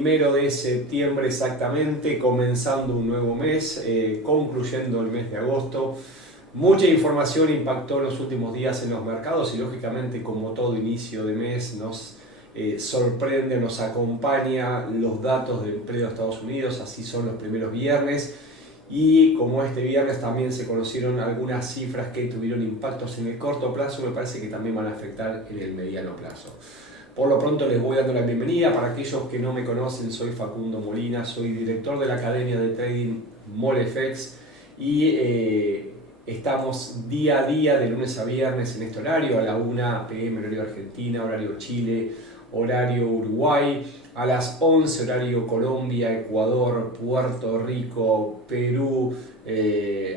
Primero de septiembre exactamente, comenzando un nuevo mes, concluyendo el mes de agosto. Mucha información impactó en los últimos días en los mercados y lógicamente, como todo inicio de mes, nos sorprende, nos acompaña los datos de empleo de Estados Unidos. Así son los primeros viernes, y como este viernes también se conocieron algunas cifras que tuvieron impactos en el corto plazo, me parece que también van a afectar en el mediano plazo. Por lo pronto les voy dando la bienvenida. Para aquellos que no me conocen, soy Facundo Molina, soy director de la Academia de Trading MOLFX y estamos día a día, de lunes a viernes, en este horario, a la 1 p.m. horario Argentina, horario Chile, horario Uruguay, a las 11 horario Colombia, Ecuador, Puerto Rico, Perú,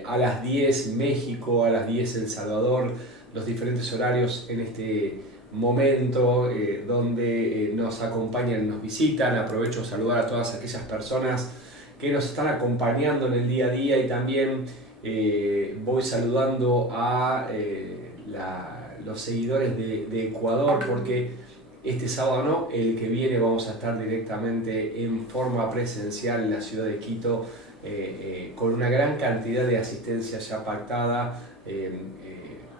a las 10 México, a las 10 El Salvador, los diferentes horarios en este momento donde nos acompañan, nos visitan. Aprovecho a saludar a todas aquellas personas que nos están acompañando en el día a día, y también voy saludando a los seguidores de Ecuador, porque este sábado no, el que viene vamos a estar directamente en forma presencial en la ciudad de Quito, con una gran cantidad de asistencia ya pactada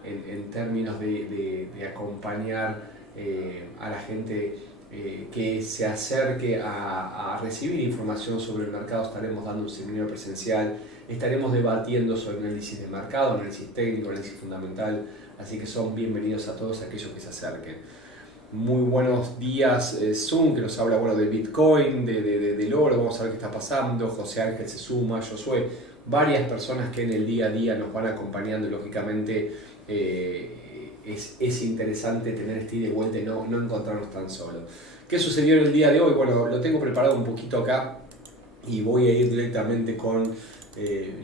en términos de acompañar a la gente que se acerque a recibir información sobre el mercado. Estaremos dando un seminario presencial, estaremos debatiendo sobre análisis de mercado, análisis técnico, análisis fundamental, así que son bienvenidos a todos aquellos que se acerquen. Muy buenos días, Zoom, que nos habla de Bitcoin, del oro. Vamos a ver qué está pasando. José Ángel se suma, Josué, varias personas que en el día a día nos van acompañando, y lógicamente es interesante tener este ida y vuelta y no encontrarnos tan solos. ¿Qué sucedió en el día de hoy? Bueno, lo tengo preparado un poquito acá y voy a ir directamente con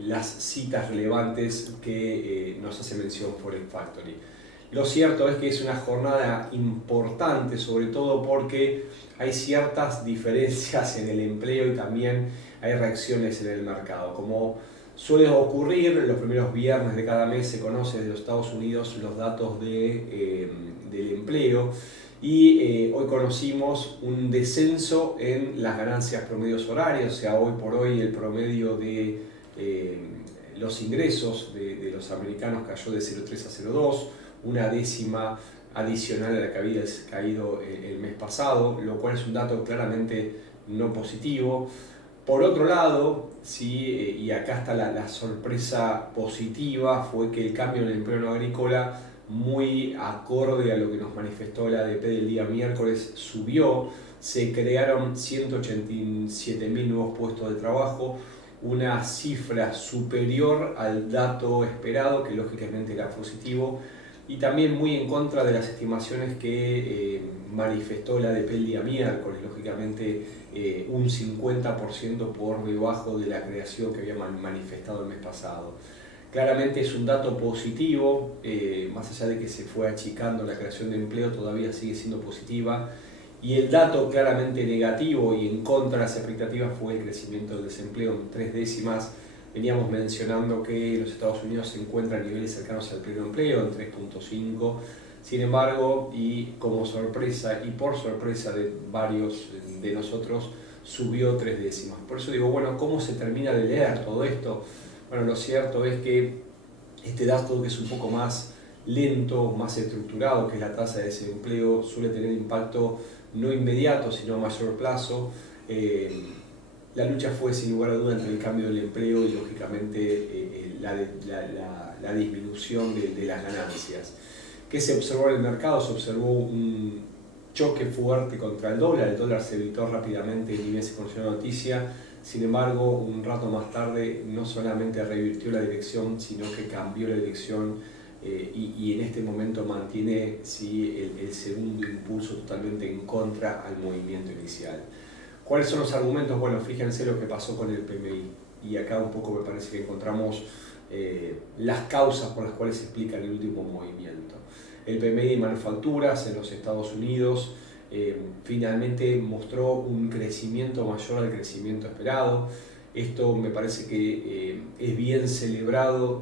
las citas relevantes que nos hace mención Forex Factory. Lo cierto es que es una jornada importante, sobre todo porque hay ciertas diferencias en el empleo y también hay reacciones en el mercado. Como suele ocurrir, los primeros viernes de cada mes se conoce de los Estados Unidos los datos del empleo, y hoy conocimos un descenso en las ganancias promedios horarias. O sea, hoy por hoy el promedio de los ingresos de los americanos cayó de 0,3 a 0,2, una décima adicional a la que había caído el mes pasado, lo cual es un dato claramente no positivo. Por otro lado, sí, y acá está la sorpresa positiva, fue que el cambio en el empleo no agrícola, muy acorde a lo que nos manifestó la ADP del día miércoles, subió. Se crearon 187.000 nuevos puestos de trabajo, una cifra superior al dato esperado, que lógicamente era positivo, y también muy en contra de las estimaciones que manifestó la ADP el día miércoles. Lógicamente un 50% por debajo de la creación que había manifestado el mes pasado. Claramente es un dato positivo, más allá de que se fue achicando la creación de empleo, todavía sigue siendo positiva. Y el dato claramente negativo y en contra de las expectativas fue el crecimiento del desempleo en 3 décimas. Veníamos mencionando que los Estados Unidos se encuentran a niveles cercanos al pleno empleo, en 3,5. Sin embargo, y como sorpresa y por sorpresa de varios de nosotros, subió 3 décimas. Por eso digo, bueno, ¿cómo se termina de leer todo esto? Bueno, lo cierto es que este dato, que es un poco más lento, más estructurado, que es la tasa de desempleo, suele tener impacto no inmediato, sino a mayor plazo. La lucha fue sin lugar a duda entre el cambio del empleo y lógicamente la disminución de las ganancias. ¿Qué se observó en el mercado? Se observó un choque fuerte contra el dólar se evitó rápidamente ni bien se conoció la noticia. Sin embargo, un rato más tarde no solamente revirtió la dirección, sino que cambió la dirección y en este momento mantiene el segundo impulso totalmente en contra al movimiento inicial. ¿Cuáles son los argumentos? Bueno, fíjense lo que pasó con el PMI, y acá un poco me parece que encontramos las causas por las cuales se explica el último movimiento. El PMI de manufacturas en los Estados Unidos finalmente mostró un crecimiento mayor al crecimiento esperado. Esto me parece que es bien celebrado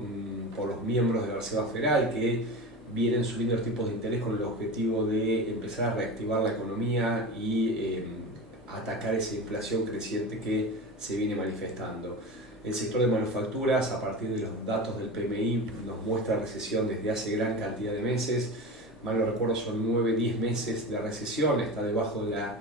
por los miembros de la Reserva Federal, que vienen subiendo los tipos de interés con el objetivo de empezar a reactivar la economía y atacar esa inflación creciente que se viene manifestando. El sector de manufacturas, a partir de los datos del PMI, nos muestra recesión desde hace gran cantidad de meses. Mal no recuerdo, son 9-10 meses de recesión, está debajo de la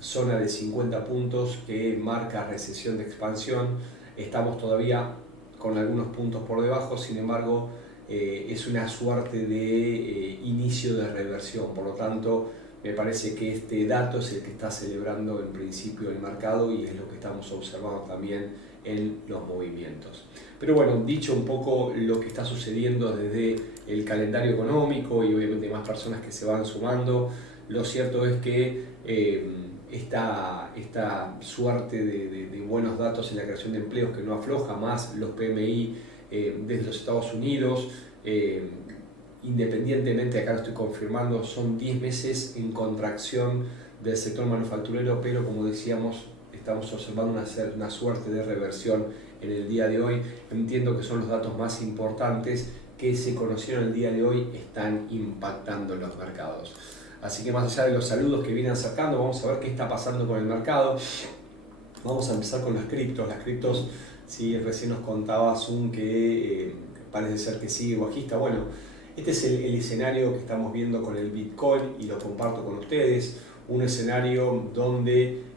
zona de 50 puntos que marca recesión de expansión. Estamos todavía con algunos puntos por debajo, sin embargo, es una suerte de inicio de reversión. Por lo tanto, me parece que este dato es el que está celebrando en principio el mercado y es lo que estamos observando también en los movimientos. Pero bueno, dicho un poco lo que está sucediendo desde el calendario económico y obviamente más personas que se van sumando, lo cierto es que esta suerte de buenos datos en la creación de empleos que no afloja más los PMI desde los Estados Unidos, independientemente, acá lo estoy confirmando, son 10 meses en contracción del sector manufacturero, pero como decíamos, estamos observando una suerte de reversión en el día de hoy. Entiendo que son los datos más importantes que se conocieron el día de hoy, están impactando en los mercados. Así que más allá de los saludos que vienen acercando, vamos a ver qué está pasando con el mercado. Vamos a empezar con las criptos. Las criptos, si recién nos contaba Zoom que parece ser que sigue bajista. Bueno, este es el escenario que estamos viendo con el Bitcoin y lo comparto con ustedes. Un escenario donde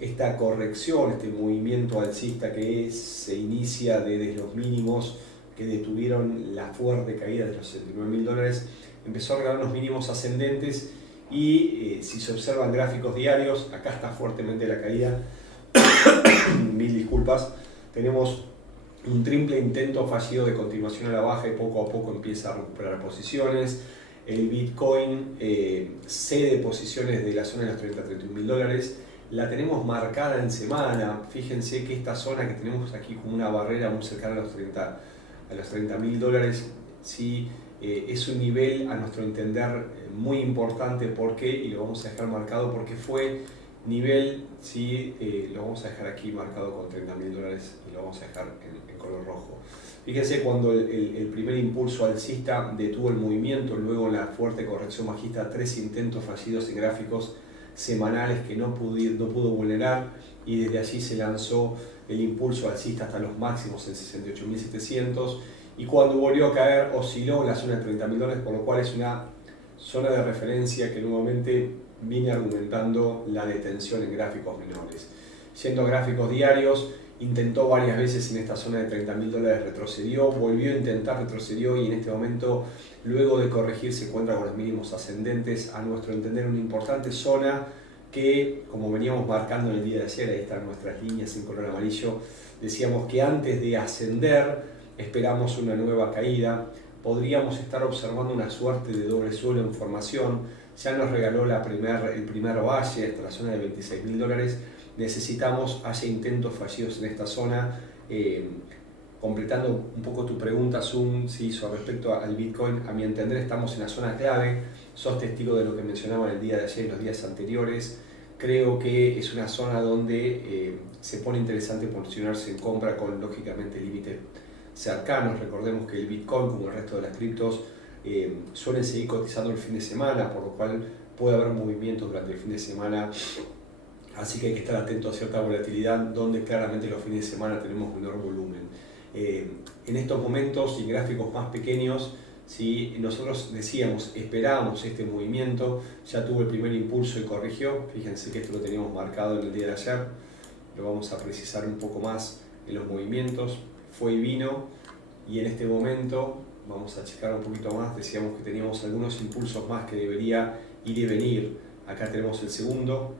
esta corrección, este movimiento alcista que se inicia desde los mínimos que detuvieron la fuerte caída de los $69.000, empezó a regalar unos mínimos ascendentes y si se observan gráficos diarios, acá está fuertemente la caída, mil disculpas, tenemos un triple intento fallido de continuación a la baja y poco a poco empieza a recuperar posiciones. El Bitcoin cede posiciones de la zona de los $30.000-31.000, la tenemos marcada en semana. Fíjense que esta zona que tenemos aquí como una barrera muy cercana a los $30.000, ¿sí? Es un nivel a nuestro entender muy importante. ¿Por qué? Y lo vamos a dejar marcado porque fue nivel, ¿sí? Lo vamos a dejar aquí marcado con $30.000 y lo vamos a dejar en color rojo. Fíjense cuando el primer impulso alcista detuvo el movimiento, luego la fuerte corrección bajista, 3 intentos fallidos en gráficos semanales que no pudo vulnerar y desde allí se lanzó el impulso alcista hasta los máximos en 68.700 y cuando volvió a caer osciló en la zona de $30.000, por lo cual es una zona de referencia que nuevamente viene argumentando la detención en gráficos menores. Yendo a gráficos diarios, intentó varias veces en esta zona de $30.000, retrocedió, volvió a intentar, retrocedió y en este momento, luego de corregir, se encuentra con los mínimos ascendentes, a nuestro entender una importante zona que, como veníamos marcando en el día de ayer, ahí están nuestras líneas en color amarillo, decíamos que antes de ascender esperamos una nueva caída, podríamos estar observando una suerte de doble suelo en formación, ya nos regaló el primer valle hasta la zona de $26.000, necesitamos haya intentos fallidos en esta zona. Completando un poco tu pregunta, Zoom, ¿sí? Respecto al Bitcoin, a mi entender estamos en la zona clave, sos testigo de lo que mencionaba el día de ayer y los días anteriores. Creo que es una zona donde se pone interesante posicionarse en compra con lógicamente límites cercanos. Recordemos que el Bitcoin, como el resto de las criptos, suelen seguir cotizando el fin de semana, por lo cual puede haber movimientos durante el fin de semana. Así que hay que estar atento a cierta volatilidad, donde claramente los fines de semana tenemos menor volumen. En estos momentos y gráficos más pequeños, ¿sí? Nosotros decíamos, esperábamos este movimiento, ya tuvo el primer impulso y corrigió. Fíjense que esto lo teníamos marcado en el día de ayer, lo vamos a precisar un poco más en los movimientos. Fue y vino, y en este momento, vamos a checar un poquito más, decíamos que teníamos algunos impulsos más que debería ir y venir. Acá tenemos el segundo.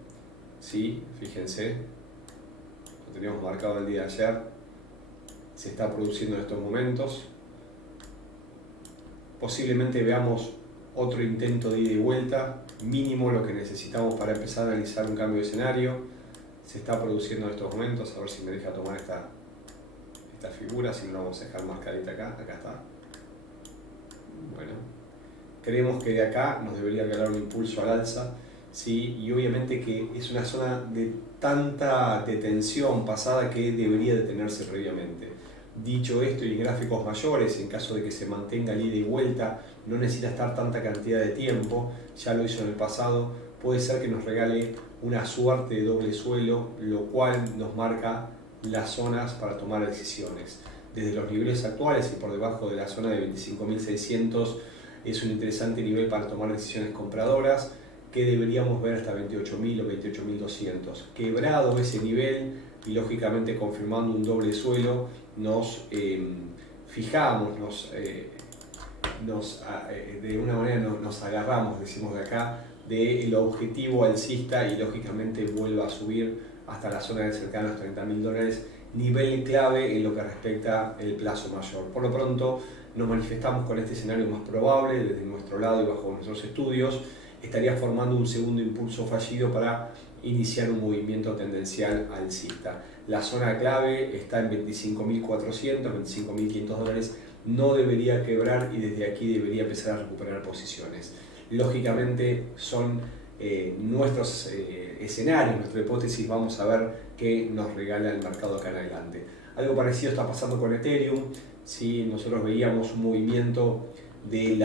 Sí, fíjense, lo teníamos marcado el día de ayer, se está produciendo en estos momentos. Posiblemente veamos otro intento de ida y vuelta, mínimo lo que necesitamos para empezar a analizar un cambio de escenario. Se está produciendo en estos momentos, a ver si me deja tomar esta figura, si no la vamos a dejar marcadita acá está. Bueno, creemos que de acá nos debería regalar un impulso al alza. Sí, y obviamente que es una zona de tanta detención pasada que debería detenerse previamente. Dicho esto, y en gráficos mayores, en caso de que se mantenga el ida y vuelta, no necesita estar tanta cantidad de tiempo, ya lo hizo en el pasado, puede ser que nos regale una suerte de doble suelo, lo cual nos marca las zonas para tomar decisiones. Desde los niveles actuales y por debajo de la zona de 25.600 es un interesante nivel para tomar decisiones compradoras que deberíamos ver hasta 28.000 o 28.200. Quebrado ese nivel y lógicamente confirmando un doble suelo, nos fijamos, de una manera nos agarramos, decimos de acá, del objetivo alcista y lógicamente vuelva a subir hasta la zona de cercana a los $30.000, nivel clave en lo que respecta el plazo mayor. Por lo pronto nos manifestamos con este escenario más probable desde nuestro lado y bajo nuestros estudios. Estaría formando un segundo impulso fallido para iniciar un movimiento tendencial alcista. La zona clave está en 25.400, $25.500, no debería quebrar y desde aquí debería empezar a recuperar posiciones. Lógicamente son nuestros escenarios, nuestra hipótesis, vamos a ver qué nos regala el mercado acá en adelante. Algo parecido está pasando con Ethereum. ¿Sí? Nosotros veíamos un movimiento de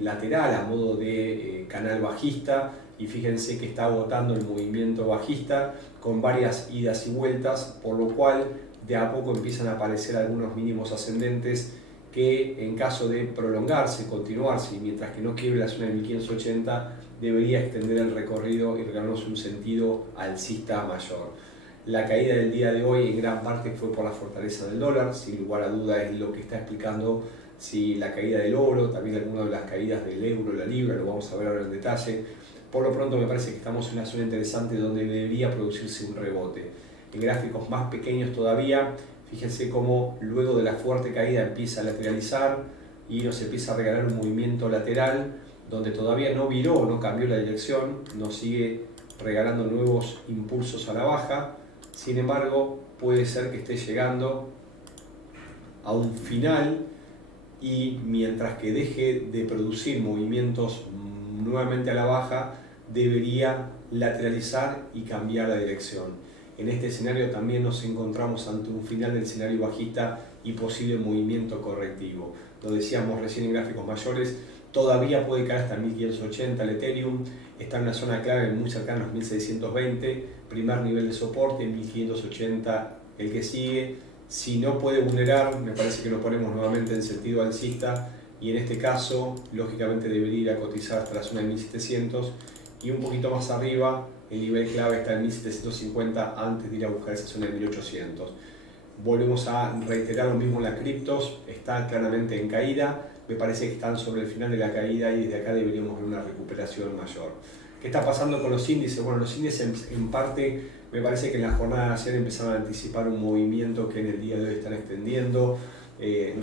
lateral a modo de canal bajista y fíjense que está agotando el movimiento bajista con varias idas y vueltas, por lo cual de a poco empiezan a aparecer algunos mínimos ascendentes que en caso de prolongarse, continuarse y mientras que no quiebre la zona de 1580 debería extender el recorrido y regalarnos un sentido alcista mayor. La caída del día de hoy en gran parte fue por la fortaleza del dólar, sin lugar a duda es lo que está explicando la caída del oro, también algunas de las caídas del euro, la libra, lo vamos a ver ahora en detalle. Por lo pronto me parece que estamos en una zona interesante donde debería producirse un rebote. En gráficos más pequeños todavía, fíjense cómo luego de la fuerte caída empieza a lateralizar y nos empieza a regalar un movimiento lateral donde todavía no viró, no cambió la dirección, nos sigue regalando nuevos impulsos a la baja. Sin embargo, puede ser que esté llegando a un final y mientras que deje de producir movimientos nuevamente a la baja, debería lateralizar y cambiar la dirección. En este escenario también nos encontramos ante un final del escenario bajista y posible movimiento correctivo. Lo decíamos recién en gráficos mayores, todavía puede caer hasta 1580 el Ethereum, está en una zona clave muy cercana a los 1620, primer nivel de soporte, 1580 el que sigue. Si no puede vulnerar, me parece que lo ponemos nuevamente en sentido alcista y en este caso, lógicamente debería ir a cotizar hasta la zona de 1700 y un poquito más arriba, el nivel clave está en 1750 antes de ir a buscar esa zona de 1800. Volvemos a reiterar lo mismo en las criptos, está claramente en caída, me parece que están sobre el final de la caída y desde acá deberíamos ver una recuperación mayor. ¿Qué está pasando con los índices? Bueno, los índices en parte me parece que en la jornada de ayer empezaron a anticipar un movimiento que en el día de hoy están extendiendo.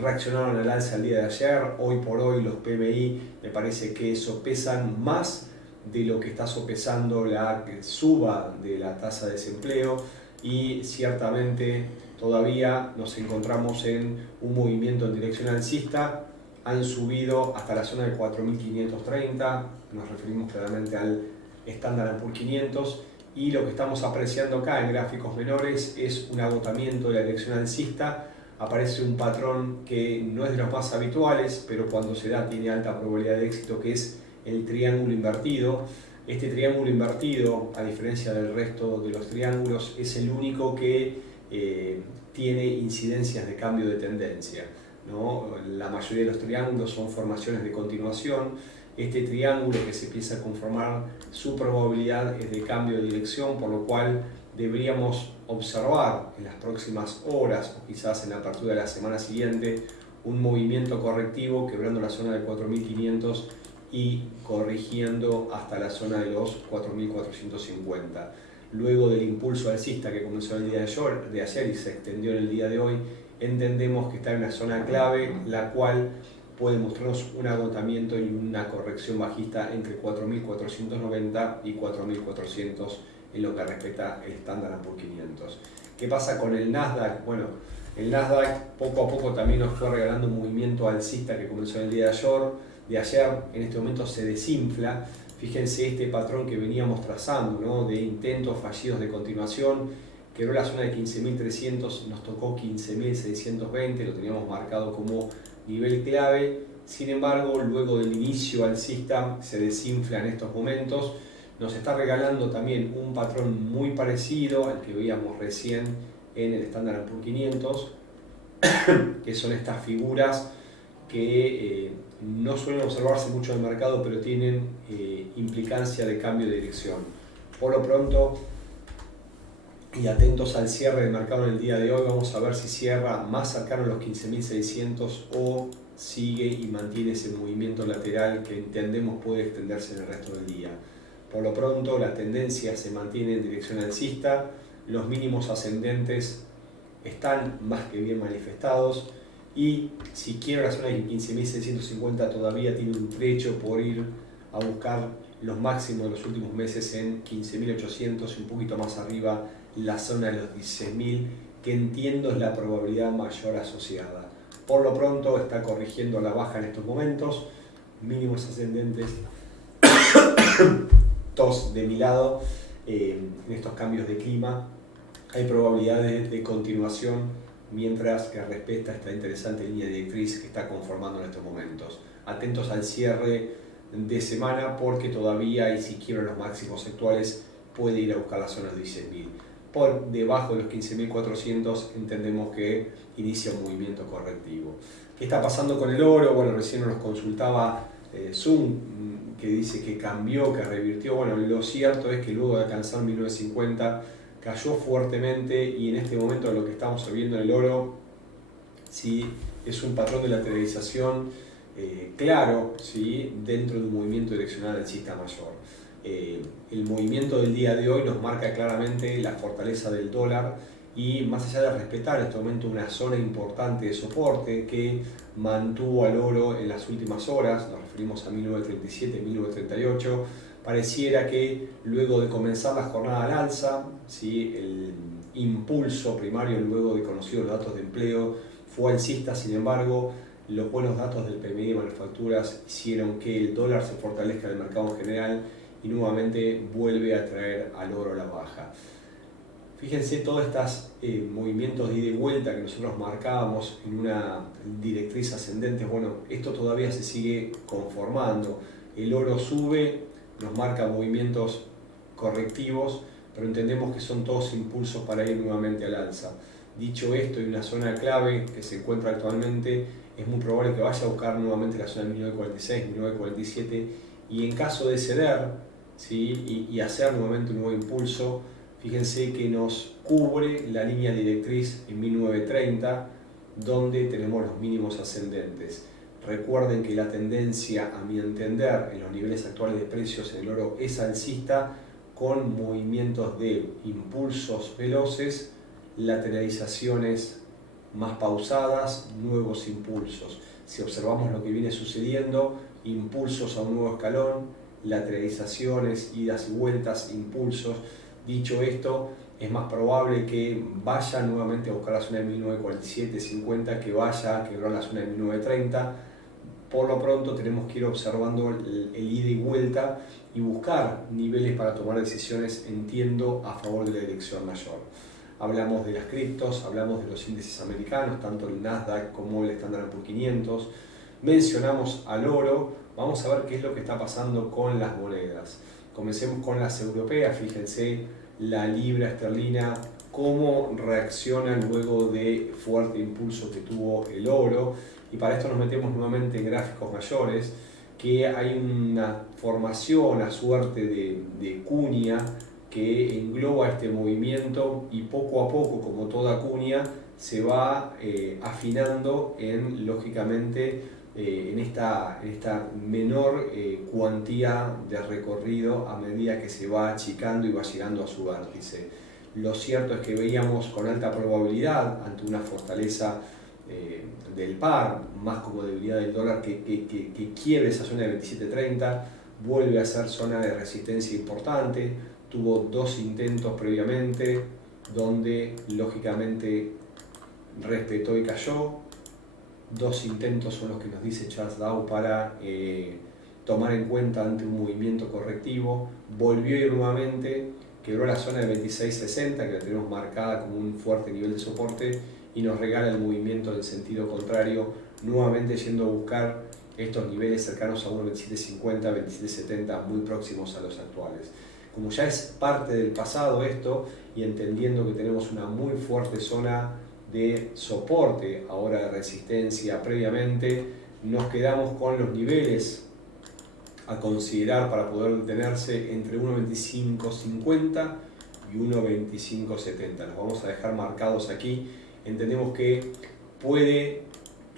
Reaccionaron al alza el día de ayer, hoy por hoy los PMI me parece que sopesan más de lo que está sopesando la suba de la tasa de desempleo y ciertamente todavía nos encontramos en un movimiento en dirección alcista. Han subido hasta la zona de 4.530, nos referimos claramente al Standard & Poor's 500 y lo que estamos apreciando acá en gráficos menores es un agotamiento de la dirección alcista. Aparece un patrón que no es de los más habituales, pero cuando se da tiene alta probabilidad de éxito, que es el triángulo invertido. Este triángulo invertido, a diferencia del resto de los triángulos, es el único que tiene incidencias de cambio de tendencia, ¿no? La mayoría de los triángulos son formaciones de continuación. Este triángulo que se empieza a conformar, su probabilidad es de cambio de dirección, por lo cual deberíamos observar en las próximas horas o quizás en la apertura de la semana siguiente un movimiento correctivo quebrando la zona de 4.500 y corrigiendo hasta la zona de los 4.450. Luego del impulso alcista que comenzó el día de ayer y se extendió en el día de hoy, entendemos que está en una zona clave, la cual puede mostrarnos un agotamiento y una corrección bajista entre 4.490 y 4.400 en lo que respecta el Standard & Poor's 500. ¿Qué pasa con el Nasdaq? Bueno, el Nasdaq poco a poco también nos fue regalando un movimiento alcista que comenzó el día de ayer, en este momento se desinfla. Fíjense este patrón que veníamos trazando, ¿no? De intentos fallidos de continuación, quebró la zona de 15.300, nos tocó 15.620, lo teníamos marcado como nivel clave. Sin embargo, luego del inicio alcista se desinfla en estos momentos. nos está regalando también un patrón muy parecido al que veíamos recién en el Standard & Poor's 500, que son estas figuras que no suelen observarse mucho en el mercado, pero tienen implicancia de cambio de dirección. Por lo pronto, y atentos al cierre del mercado en el día de hoy, vamos a ver si cierra más cercano a los 15.600 o sigue y mantiene ese movimiento lateral que entendemos puede extenderse en el resto del día. Por lo pronto, la tendencia se mantiene en dirección alcista, los mínimos ascendentes están más que bien manifestados, y si quiebra la zona de 15.650 todavía tiene un trecho por ir a buscar los máximos de los últimos meses en 15.800 y un poquito más arriba la zona de los 16.000, que entiendo es la probabilidad mayor asociada. Por lo pronto está corrigiendo a la baja en estos momentos, mínimos ascendentes todos de mi lado. En estos cambios de clima hay probabilidades de continuación mientras que respeta esta interesante línea directriz que está conformando en estos momentos. Atentos al cierre de semana porque todavía, y si quiebra los máximos actuales, puede ir a buscar la zona de 16.000. Por debajo de los 15.400 entendemos que inicia un movimiento correctivo. ¿Qué está pasando con el oro? Bueno, recién nos consultaba Zoom, que dice que cambió, que revirtió. Bueno, lo cierto es que luego de alcanzar 1950 cayó fuertemente, y en este momento lo que estamos viendo en el oro, ¿sí?, es un patrón de lateralización claro, ¿sí?, dentro de un movimiento direccional alcista mayor. El movimiento del día de hoy nos marca claramente la fortaleza del dólar, y más allá de respetar en este momento una zona importante de soporte que mantuvo al oro en las últimas horas, nos referimos a 1937, 1938, pareciera que luego de comenzar la jornada al alza, ¿sí?, el impulso primario luego de conocidos los datos de empleo fue alcista. Sin embargo, los buenos datos del PMI de manufacturas hicieron que el dólar se fortalezca en el mercado en general y nuevamente vuelve a traer al oro a la baja. Fíjense todos estos movimientos de ida y vuelta que nosotros marcábamos en una directriz ascendente. Bueno, esto todavía se sigue conformando. El oro sube, nos marca movimientos correctivos, pero entendemos que son todos impulsos para ir nuevamente al alza. Dicho esto, hay una zona clave que se encuentra actualmente, es muy probable que vaya a buscar nuevamente la zona de 1946, 1947, y en caso de ceder, ¿sí?, y hacer nuevamente un nuevo impulso, fíjense que nos cubre la línea directriz en 1930, donde tenemos los mínimos ascendentes. Recuerden que la tendencia, a mi entender, en los niveles actuales de precios en el oro es alcista, con movimientos de impulsos veloces, lateralizaciones más pausadas, nuevos impulsos. Si observamos lo que viene sucediendo, impulsos a un nuevo escalón, lateralizaciones, idas y vueltas, impulsos. Dicho esto, es más probable que vaya nuevamente a buscar la zona de 1947-50 que vaya a quebrar la zona de 1930. Por lo pronto tenemos que ir observando el ida y vuelta y buscar niveles para tomar decisiones, entiendo, a favor de la dirección mayor. Hablamos de las criptos, hablamos de los índices americanos, tanto el Nasdaq como el Standard & Poor's 500. Mencionamos al oro. Vamos a ver qué es lo que está pasando con las monedas. Comencemos con las europeas. Fíjense la libra esterlina, cómo reacciona luego de fuerte impulso que tuvo el oro. Y para esto nos metemos nuevamente en gráficos mayores, que hay una formación, una suerte de cuña que engloba este movimiento, y poco a poco, como toda cuña, se va afinando lógicamente en esta menor cuantía de recorrido a medida que se va achicando y va llegando a su vértice. Lo cierto es que veíamos con alta probabilidad, ante una fortaleza del par, más como debilidad del dólar, que quiebre esa zona de 27.30, vuelve a ser zona de resistencia importante. Tuvo dos intentos previamente, donde lógicamente respetó y cayó. Dos intentos son los que nos dice Charles Dow para tomar en cuenta ante un movimiento correctivo. Volvió a ir nuevamente, quebró la zona de 26.60, que la tenemos marcada como un fuerte nivel de soporte, y nos regala el movimiento en sentido contrario, nuevamente yendo a buscar estos niveles cercanos a 1.2750, 27.70, muy próximos a los actuales. como ya es parte del pasado esto, y entendiendo que tenemos una muy fuerte zona de soporte, ahora de resistencia previamente, nos quedamos con los niveles a considerar para poder detenerse entre 1.2550 y 1.2570. Los vamos a dejar marcados aquí. Entendemos que puede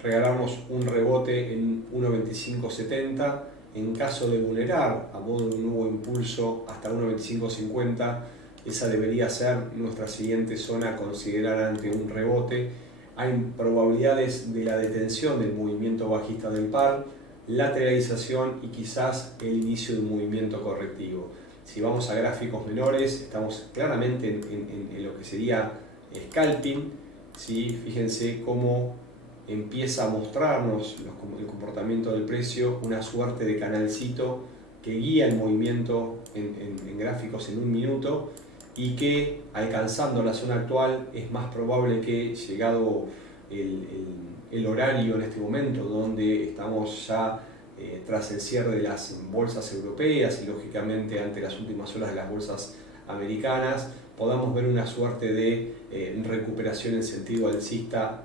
regalarnos un rebote en 1.2570 en caso de vulnerar a modo de un nuevo impulso hasta 1.2550. Esa debería ser nuestra siguiente zona a considerar ante un rebote. Hay probabilidades de la detención del movimiento bajista del par, lateralización y quizás el inicio de un movimiento correctivo. Si vamos a gráficos menores, estamos claramente en lo que sería scalping. ¿Sí? Fíjense cómo empieza a mostrarnos el comportamiento del precio, una suerte de canalcito que guía el movimiento en gráficos en un minuto, y que alcanzando la zona actual es más probable que, llegado el horario en este momento, donde estamos ya tras el cierre de las bolsas europeas y lógicamente ante las últimas horas de las bolsas americanas, podamos ver una suerte de recuperación en sentido alcista.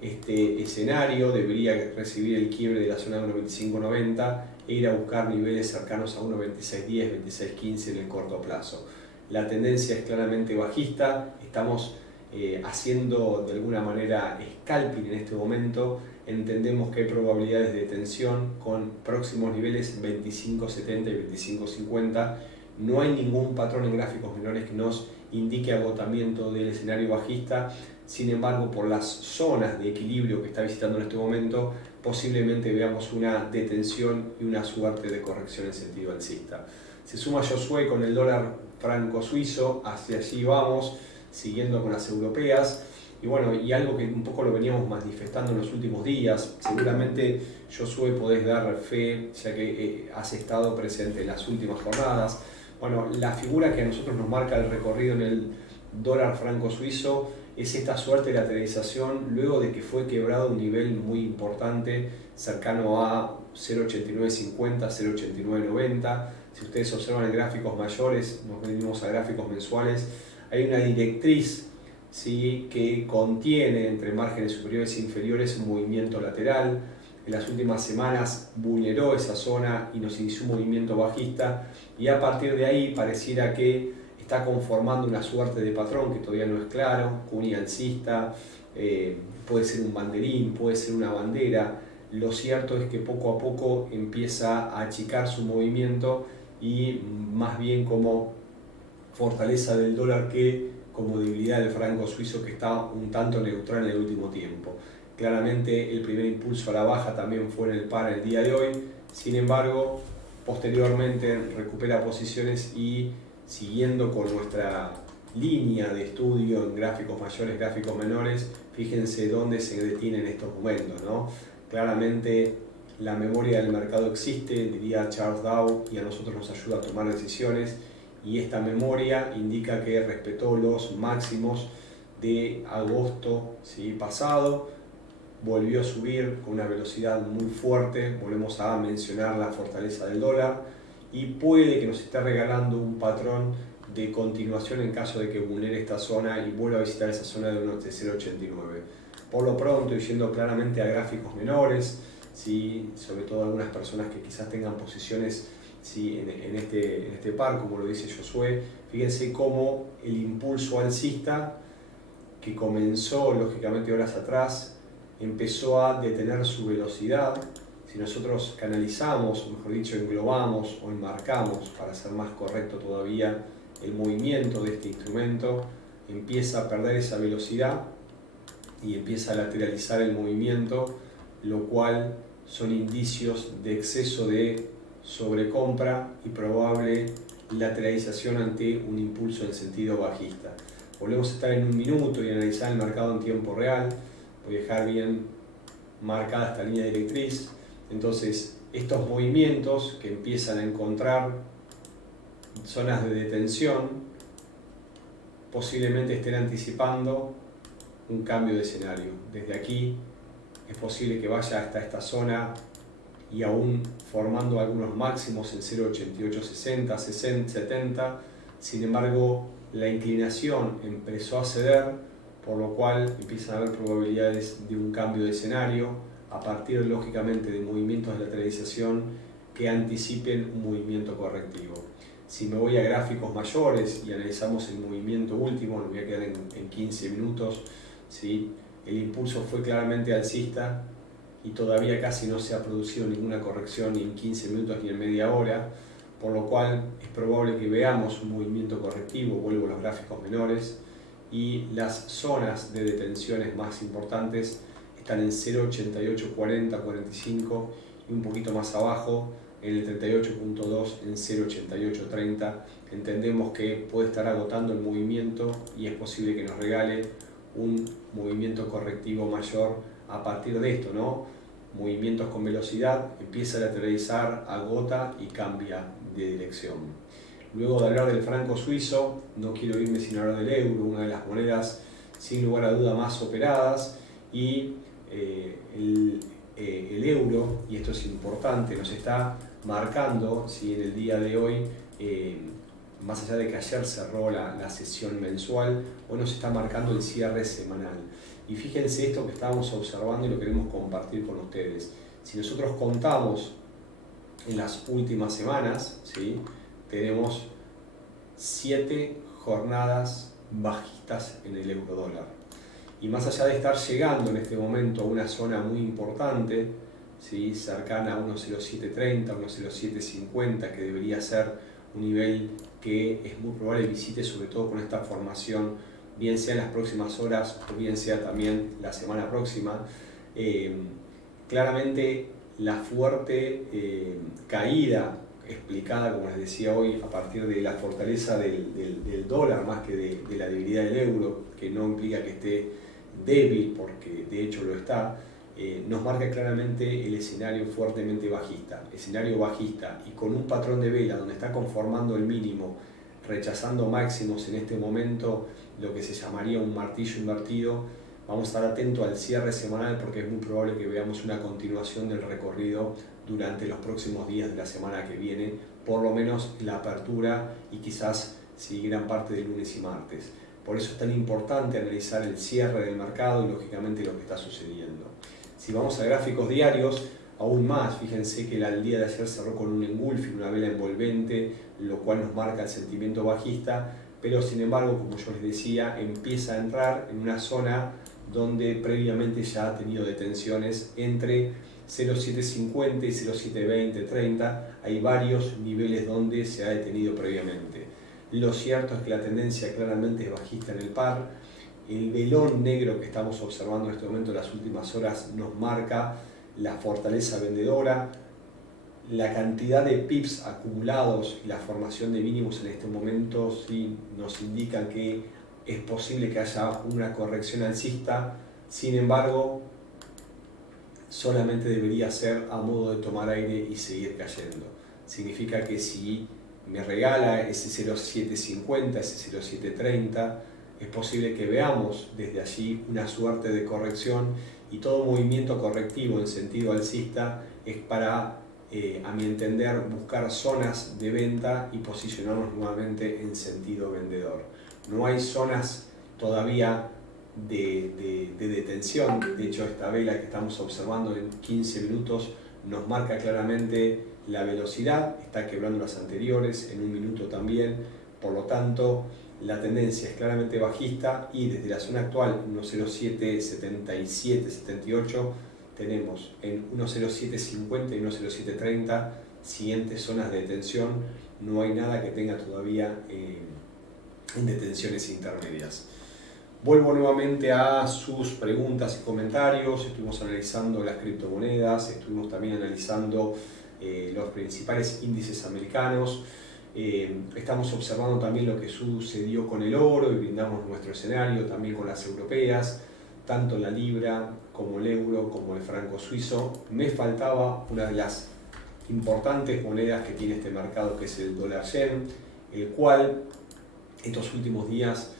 Este escenario debería recibir el quiebre de la zona de 1.2590 e ir a buscar niveles cercanos a 1.2610, 2615 en el corto plazo. La tendencia es claramente bajista, estamos haciendo de alguna manera scalping en este momento. Entendemos que hay probabilidades de tensión con próximos niveles 25.70 y 25.50. No hay ningún patrón en gráficos menores que nos indique agotamiento del escenario bajista. Sin embargo, por las zonas de equilibrio que está visitando en este momento, posiblemente veamos una detención y una suerte de corrección en sentido alcista. Se suma Josué con el dólar franco suizo, hacia allí vamos, siguiendo con las europeas. Y bueno, y algo que un poco lo veníamos manifestando en los últimos días, seguramente Josué podés dar fe, ya que has estado presente en las últimas jornadas. Bueno, la figura que a nosotros nos marca el recorrido en el dólar franco suizo es esta suerte de lateralización luego de que fue quebrado un nivel muy importante cercano a 0.8950, 0.8990. Si ustedes observan en gráficos mayores, nos venimos a gráficos mensuales, hay una directriz, ¿sí?, que contiene entre márgenes superiores e inferiores un movimiento lateral. En las últimas semanas vulneró esa zona y nos inició un movimiento bajista, y a partir de ahí pareciera que está conformando una suerte de patrón que todavía no es claro, cuña alcista, puede ser un banderín, puede ser una bandera. Lo cierto es que poco a poco empieza a achicar su movimiento, y más bien como fortaleza del dólar que como debilidad del franco suizo, que está un tanto neutral en el último tiempo. Claramente el primer impulso a la baja también fue en el par el día de hoy. Sin embargo, posteriormente recupera posiciones y, siguiendo con nuestra línea de estudio en gráficos mayores, gráficos menores, fíjense dónde se detiene en estos momentos, ¿no? Claramente la memoria del mercado existe, diría Charles Dow, y a nosotros nos ayuda a tomar decisiones, y esta memoria indica que respetó los máximos de agosto, ¿sí?, pasado, volvió a subir con una velocidad muy fuerte. Volvemos a mencionar la fortaleza del dólar, y puede que nos esté regalando un patrón de continuación en caso de que vulnere esta zona y vuelva a visitar esa zona de 0.89. Por lo pronto, y yendo claramente a gráficos menores, ¿sí?, sobre todo algunas personas que quizás tengan posiciones, ¿sí?, en este par, como lo dice Josué, fíjense cómo el impulso alcista, que comenzó lógicamente horas atrás, empezó a detener su velocidad. Si nosotros canalizamos, o mejor dicho, englobamos o enmarcamos, para ser más correcto todavía, el movimiento de este instrumento, empieza a perder esa velocidad y empieza a lateralizar el movimiento, lo cual son indicios de exceso de sobrecompra y probable lateralización ante un impulso en sentido bajista. Volvemos a estar en un minuto y analizar el mercado en tiempo real. Voy a dejar bien marcada esta línea directriz. Entonces, estos movimientos que empiezan a encontrar zonas de detención posiblemente estén anticipando un cambio de escenario. Desde aquí es posible que vaya hasta esta zona y aún formando algunos máximos en 0.8860, 60, 70, Sin embargo, la inclinación empezó a ceder, por lo cual empiezan a haber probabilidades de un cambio de escenario a partir, lógicamente, de movimientos de lateralización que anticipen un movimiento correctivo. Si me voy a gráficos mayores y analizamos el movimiento último, me voy a quedar en 15 minutos, ¿sí? El impulso fue claramente alcista y todavía casi no se ha producido ninguna corrección ni en 15 minutos ni en media hora, por lo cual es probable que veamos un movimiento correctivo. Vuelvo a los gráficos menores, y las zonas de detenciones más importantes están en 0.8840, 45 y un poquito más abajo en el 38.2, en 0.8830. Entendemos que puede estar agotando el movimiento y es posible que nos regale un movimiento correctivo mayor a partir de esto, ¿no? Movimientos con velocidad, empieza a lateralizar, agota y cambia de dirección. Luego de hablar del franco suizo, no quiero irme sin hablar del euro, una de las monedas sin lugar a duda más operadas, y el euro, y esto es importante, nos está marcando, si en el día de hoy, más allá de que ayer cerró la sesión mensual, hoy nos está marcando el cierre semanal. Y fíjense esto que estábamos observando y lo queremos compartir con ustedes. Si nosotros contamos en las últimas semanas, ¿sí?, tenemos 7 jornadas bajistas en el euro dólar. Y más allá de estar llegando en este momento a una zona muy importante, ¿sí?, cercana a 1.0730, 1.0750, que debería ser un nivel que es muy probable visite, sobre todo con esta formación, bien sea en las próximas horas o bien sea también la semana próxima. Claramente la fuerte caída explicada, como les decía hoy, a partir de la fortaleza del dólar más que de la debilidad del euro, que no implica que esté débil, porque de hecho lo está, nos marca claramente el escenario fuertemente bajista. Escenario bajista y con un patrón de vela donde está conformando el mínimo, rechazando máximos en este momento, lo que se llamaría un martillo invertido. Vamos a estar atentos al cierre semanal porque es muy probable que veamos una continuación del recorrido durante los próximos días de la semana que viene, por lo menos la apertura y quizás sí, gran parte de lunes y martes. Por eso es tan importante analizar el cierre del mercado y lógicamente lo que está sucediendo. Si vamos a gráficos diarios, aún más, fíjense que el día de ayer cerró con un engulfing, una vela envolvente, lo cual nos marca el sentimiento bajista, pero sin embargo, como yo les decía, empieza a entrar en una zona donde previamente ya ha tenido detenciones entre 0.750 y 0.720, 30, hay varios niveles donde se ha detenido previamente. Lo cierto es que la tendencia claramente es bajista en el par. El velón negro que estamos observando en este momento en las últimas horas nos marca la fortaleza vendedora, la cantidad de pips acumulados y la formación de mínimos en este momento sí nos indican que es posible que haya una corrección alcista. Sin embargo, solamente debería ser a modo de tomar aire y seguir cayendo. Significa que si me regala ese 0.750, ese 0.730, es posible que veamos desde allí una suerte de corrección, y todo movimiento correctivo en sentido alcista es para, a mi entender, buscar zonas de venta y posicionarnos nuevamente en sentido vendedor. No hay zonas todavía de detención. De hecho, esta vela que estamos observando en 15 minutos nos marca claramente la velocidad, está quebrando las anteriores en un minuto también, por lo tanto la tendencia es claramente bajista, y desde la zona actual 1.0777, 78 tenemos en 1.0750 y 1.0730 siguientes zonas de detención. No hay nada que tenga todavía en detenciones intermedias. Vuelvo nuevamente a sus preguntas y comentarios. Estuvimos analizando las criptomonedas, estuvimos también analizando los principales índices americanos. Estamos observando también lo que sucedió con el oro y brindamos nuestro escenario también con las europeas, tanto la libra como el euro como el franco suizo. Me faltaba una de las importantes monedas que tiene este mercado, que es el dólar yen, el cual estos últimos días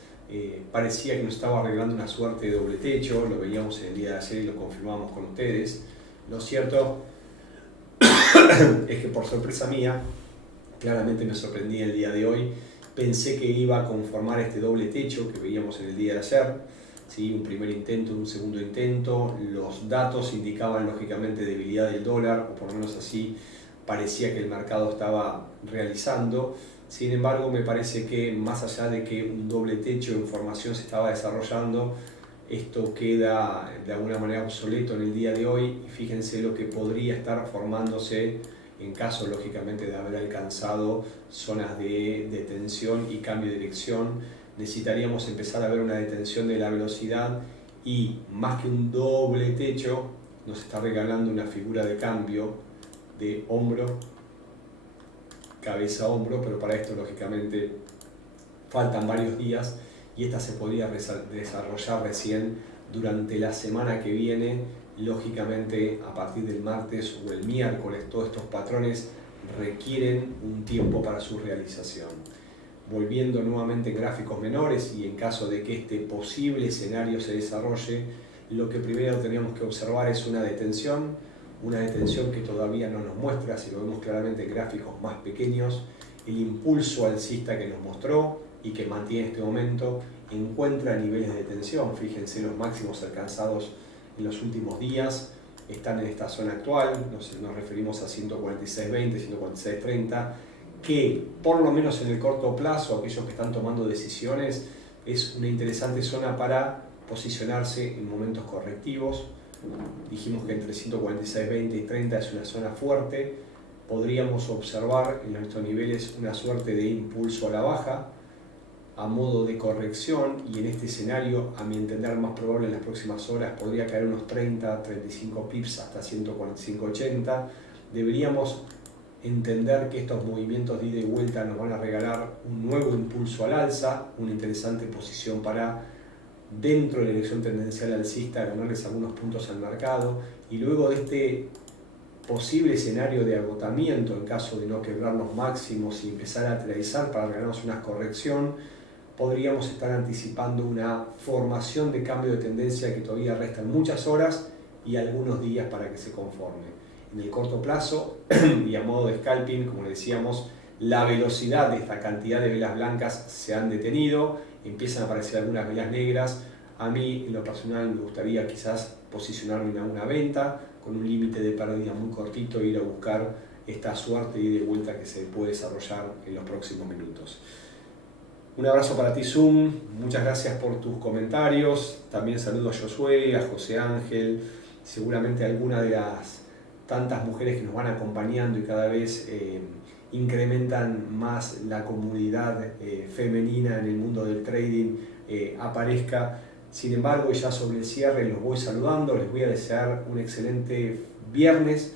parecía que nos estaba arreglando una suerte de doble techo. Lo veíamos en el día de ayer y lo confirmamos con ustedes. Lo cierto es que, por sorpresa mía, claramente me sorprendí el día de hoy Pensé que iba a conformar este doble techo que veíamos en el día de ayer, ¿sí? Un primer intento, un segundo intento. Los datos indicaban lógicamente debilidad del dólar, o por lo menos así parecía que el mercado estaba realizando. Sin embargo, me parece que más allá de que un doble techo de formación se estaba desarrollando, esto queda de alguna manera obsoleto en el día de hoy. Y fíjense lo que podría estar formándose en caso, lógicamente, de haber alcanzado zonas de detención y cambio de dirección. Necesitaríamos empezar a ver una detención de la velocidad y, más que un doble techo, nos está regalando una figura de cambio de hombro, cabeza, hombro, pero para esto, lógicamente, faltan varios días y esta se podría desarrollar recién durante la semana que viene. Lógicamente, a partir del martes o el miércoles, todos estos patrones requieren un tiempo para su realización. Volviendo nuevamente en gráficos menores y en caso de que este posible escenario se desarrolle, lo que primero tenemos que observar es una detención que todavía no nos muestra, si lo vemos claramente en gráficos más pequeños, el impulso alcista que nos mostró y que mantiene en este momento encuentra niveles de tensión. Fíjense, los máximos alcanzados en los últimos días están en esta zona actual, nos referimos a 146.20, 146.30, que por lo menos en el corto plazo, aquellos que están tomando decisiones, es una interesante zona para posicionarse en momentos correctivos. Dijimos que entre 146.20 y 30 es una zona fuerte. Podríamos observar en estos niveles una suerte de impulso a la baja a modo de corrección, y en este escenario, a mi entender más probable en las próximas horas, podría caer unos 30-35 pips hasta 145.80. Deberíamos entender que estos movimientos de ida y vuelta nos van a regalar un nuevo impulso al alza, una interesante posición para, dentro de la dirección tendencial alcista, ganarles algunos puntos al mercado, y luego de este posible escenario de agotamiento, en caso de no quebrar los máximos y empezar a lateralizar para ganarnos una corrección, podríamos estar anticipando una formación de cambio de tendencia que todavía restan muchas horas y algunos días para que se conforme. En el corto plazo, y a modo de scalping, como decíamos, la velocidad de esta cantidad de velas blancas se han detenido, empiezan a aparecer algunas velas negras. A mí, en lo personal, me gustaría quizás posicionarme en una venta con un límite de pérdida muy cortito e ir a buscar esta suerte y de vuelta que se puede desarrollar en los próximos minutos. Un abrazo para ti, Zoom. Muchas gracias por tus comentarios. También saludo a Josué, a José Ángel, seguramente alguna de las tantas mujeres que nos van acompañando y cada vez incrementan más la comunidad femenina en el mundo del trading aparezca. Sin embargo, ya sobre el cierre los voy saludando, les voy a desear un excelente viernes.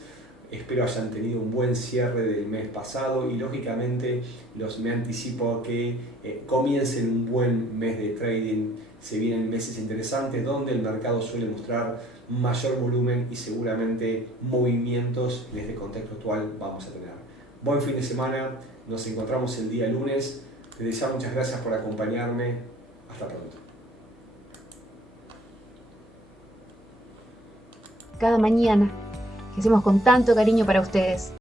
Espero hayan tenido un buen cierre del mes pasado y lógicamente me anticipo a que comiencen un buen mes de trading. Se vienen meses interesantes donde el mercado suele mostrar mayor volumen y seguramente movimientos en este contexto actual vamos a tener. Buen fin de semana, nos encontramos el día lunes. Les deseo muchas gracias por acompañarme. Hasta pronto. Cada mañana, que hacemos con tanto cariño para ustedes.